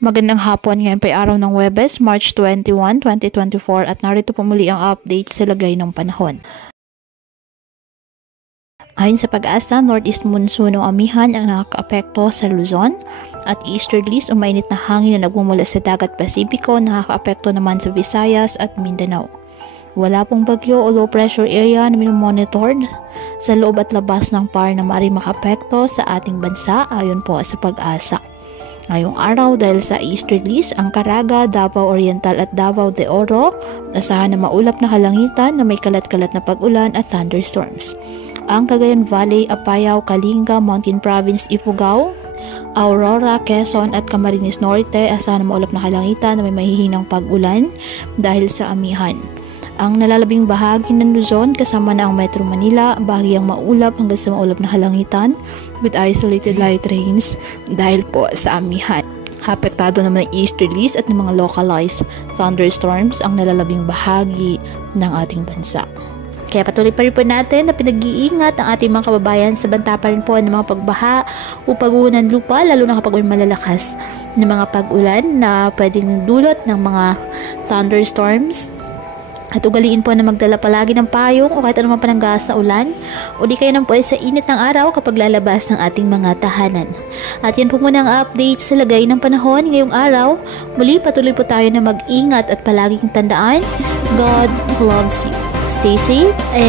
Magandang hapon, ngayon pa araw ng Huwebes, March 21, 2024 at narito po muli ang update sa lagay ng panahon. Ayon sa Pag-asa, northeast monsoon o amihan ang nakakaapekto sa Luzon at easterlies o mainit na hangin na nagmumula sa dagat Pasipiko nakakaapekto naman sa Visayas at Mindanao. Wala pong bagyo o low pressure area na minomonitored sa loob at labas ng PAR na maaaring makaapekto sa ating bansa ayon po sa Pag-asa. Ngayong araw dahil sa easterlies, ang Caraga, Davao Oriental at Davao de Oro, asahan na maulap na kalangitan na may kalat-kalat na pag-ulan at thunderstorms. Ang Cagayan Valley, Apayao, Kalinga, Mountain Province, Ifugao, Aurora, Quezon at Camarines Norte, asahan na maulap na kalangitan na may mahihinang pag-ulan dahil sa amihan. Ang nalalabing bahagi ng Luzon kasama na ang Metro Manila, bahagyang maulap hanggang sa maulap na halangitan with isolated light rains dahil po sa amihan. Apektado naman ng easterlies at ng mga localized thunderstorms ang nalalabing bahagi ng ating bansa. Kaya patuloy pa rin po natin na pinag-iingat ang ating mga kababayan sa banta pa rin po ng mga pagbaha o pag-uho ng lupa, lalo na kapag may malalakas na mga pag-ulan na pwedeng dulot ng mga thunderstorms. At ugaliin po na magdala palagi ng payong o kahit anumang pananggas sa ulan o di kayo nang po ay sa init ng araw kapag lalabas ng ating mga tahanan. At yan po muna ang update sa lagay ng panahon ngayong araw. Muli patuloy po tayo na mag-ingat at palaging tandaan, God loves you. Stay safe and